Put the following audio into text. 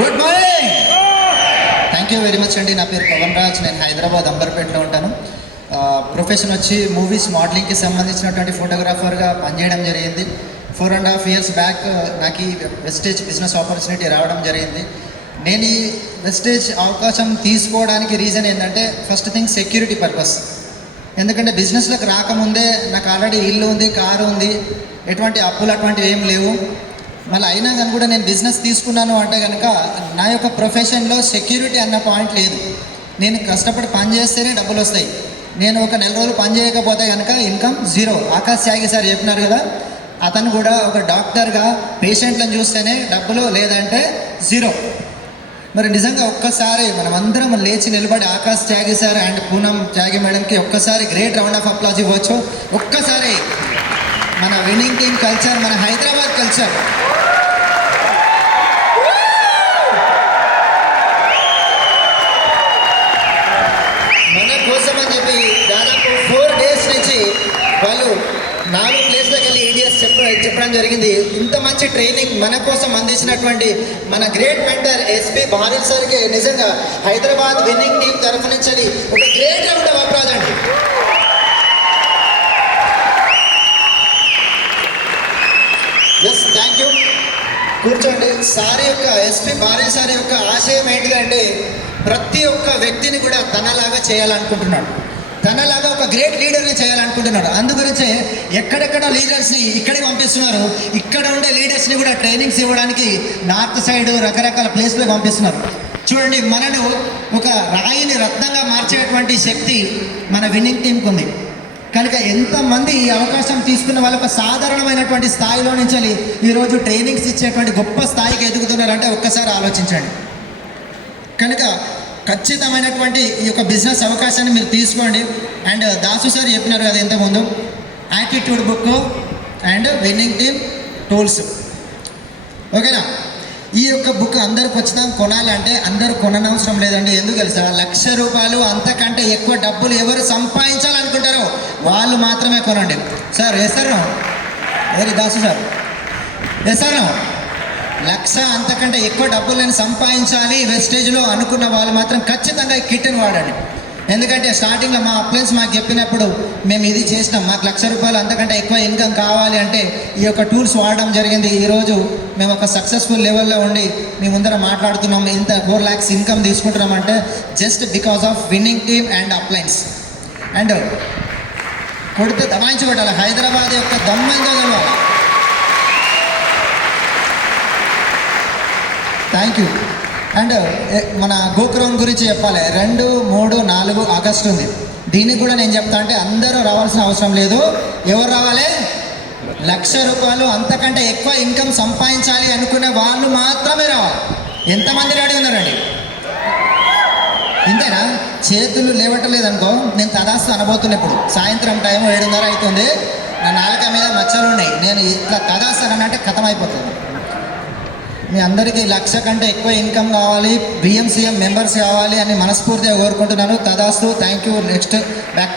Good morning. Thank you very much అండి. నా పేరు పవన్ రాజ్. నేను హైదరాబాద్ అంబర్పేటలో ఉంటాను. ప్రొఫెషన్ వచ్చి మూవీస్ మోడలింగ్కి సంబంధించినటువంటి ఫోటోగ్రాఫర్గా పనిచేయడం జరిగింది. 4.5 years బ్యాక్ నాకు ఈ వెస్టేజ్ బిజినెస్ ఆపర్చునిటీ రావడం జరిగింది. నేను ఈ వెస్టేజ్ అవకాశం తీసుకోవడానికి రీజన్ ఏంటంటే ఫస్ట్ థింగ్ సెక్యూరిటీ పర్పస్. ఎందుకంటే బిజినెస్లోకి రాకముందే నాకు ఆల్రెడీ ఇల్లు ఉంది, కారు ఉంది, ఎటువంటి అప్పులు అటువంటివి ఏం లేవు. మళ్ళీ అయినా కానీ కూడా నేను బిజినెస్ తీసుకున్నాను అంటే కనుక నా యొక్క ప్రొఫెషన్లో సెక్యూరిటీ అన్న పాయింట్ లేదు. నేను కష్టపడి పని చేస్తేనే డబ్బులు వస్తాయి. నేను ఒక నెల రోజులు పని చేయకపోతే కనుక ఇన్కమ్ జీరో. ఆకాష్ త్యాగి సార్ చెప్పినారు కదా, అతను కూడా ఒక డాక్టర్గా పేషెంట్లను చూస్తేనే డబ్బులు, లేదంటే జీరో. మరి నిజంగా ఒక్కసారి మనం అందరం లేచి నిలబడి ఆకాష్ త్యాగి సార్ అండ్ పూనం త్యాగి మేడంకి ఒక్కసారి గ్రేట్ రౌండ్ ఆఫ్ అప్లాజ్ ఇవ్వచ్చు. ఒక్కసారి మన విన్నింగ్ టీమ్ కల్చర్, మన హైదరాబాద్ కల్చర్. మన కోసం అని చెప్పి దాదాపు 4 days నుంచి వాళ్ళు 4 ప్లేస్లకు వెళ్ళి ఈడిఎస్ చెప్పడం జరిగింది. ఇంత మంచి ట్రైనింగ్ మన కోసం అందించినటువంటి మన గ్రేట్ మెంటర్ ఎస్పీ భారత్ సార్కి నిజంగా హైదరాబాద్ విన్నింగ్ టీం తరఫు నుంచి ఒక గ్రేట్ రౌండ్ ఆఫ్ అప్లాజ్ అండి. Yes, thank you. కూర్చోండి. సార్ యొక్క ఎస్పీ భారత్ సార్ యొక్క ఆశయం ఏంటిదంటే ప్రతి ఒక్క వ్యక్తిని కూడా తనలాగా చేయాలనుకుంటున్నాడు, తనలాగా ఒక గ్రేట్ లీడర్ని చేయాలనుకుంటున్నాడు. అందుగురించే ఎక్కడెక్కడ లీడర్స్ని ఇక్కడికి పంపిస్తున్నారు. ఇక్కడ ఉండే లీడర్స్ని కూడా ట్రైనింగ్స్ ఇవ్వడానికి నార్త్ సైడ్ రకరకాల ప్లేస్లో పంపిస్తున్నారు. చూడండి, మనను ఒక రాయిని రత్నంగా మార్చేటువంటి శక్తి మన విన్నింగ్ టీంకి ఉంది. కనుక ఎంతమంది ఈ అవకాశం తీసుకున్న వాళ్ళు ఒక సాధారణమైనటువంటి స్థాయిలో నుంచి ఈరోజు ట్రైనింగ్స్ ఇచ్చేటువంటి గొప్ప స్థాయికి ఎదుగుతున్నారంటే ఒక్కసారి ఆలోచించండి. కనుక ఖచ్చితమైనటువంటి ఈ యొక్క బిజినెస్ అవకాశాన్ని మీరు తీసుకోండి. అండ్ దాసు సార్ చెప్పినారు కదా ఇంతకుముందు, attitude book and winning team tools. ఓకేనా? ఈ యొక్క బుక్ అందరూ ఖచ్చితంగా కొనాలంటే అందరూ కొననవసరం లేదండి. ఎందుకు తెలుసా? ₹1,00,000 అంతకంటే ఎక్కువ డబ్బులు ఎవరు సంపాదించాలనుకుంటారో వాళ్ళు మాత్రమే కొనండి. సార్ వేస్తారు ఎవరి దాసు సార్ వేస్తారు 1,00,000 అంతకంటే ఎక్కువ డబ్బులు నేను సంపాదించాలి వెస్టేజ్లో అనుకున్న వాళ్ళు మాత్రం ఖచ్చితంగా ఈ కిట్ని వాడండి. ఎందుకంటే స్టార్టింగ్లో మా అప్లయన్స్ మాకు చెప్పినప్పుడు మేము ఇది చేసినాం, మాకు ₹1,00,000 అంతకంటే ఎక్కువ ఇన్కమ్ కావాలి అంటే ఈ యొక్క టూల్స్ వాడడం జరిగింది. ఈరోజు మేము ఒక సక్సెస్ఫుల్ లెవెల్లో ఉండి మీ ముందర మాట్లాడుతున్నాం. ఇంత 4 lakhs ఇన్కమ్ తీసుకుంటున్నామంటే just because of winning team and appliance. And కొడితే దమాయించబడాలి, హైదరాబాద్ యొక్క దమ్మెందో తెలవాలి. Thank you. అండ్ మన గోకురం గురించి చెప్పాలి. 2, 3, 4 ఆగస్టు ఉంది. దీనికి కూడా నేను చెప్తా అంటే అందరూ రావాల్సిన అవసరం లేదు. ఎవరు రావాలి? ₹1,00,000 అంతకంటే ఎక్కువ ఇన్కమ్ సంపాదించాలి అనుకునే వాళ్ళు మాత్రమే రావాలి. ఎంతమంది రెడీ ఉన్నారండి? ఇంతేనా? చేతులు లేవటలేదనుకో నేను తదాస్తు అనబోతున్నా. ఇప్పుడు సాయంత్రం టైం 7:30 అవుతుంది. నా నాలుక మీద మచ్చలు ఉన్నాయి. నేను ఇట్లా తదాస్తానంటే కథం అయిపోతుంది. మీ అందరికీ 1,00,000 కంటే ఎక్కువ ఇన్కమ్ కావాలి, BMCM మెంబర్స్ కావాలి అని మనస్ఫూర్తిగా కోరుకుంటున్నాను. తదాస్తు. Thank you. Next back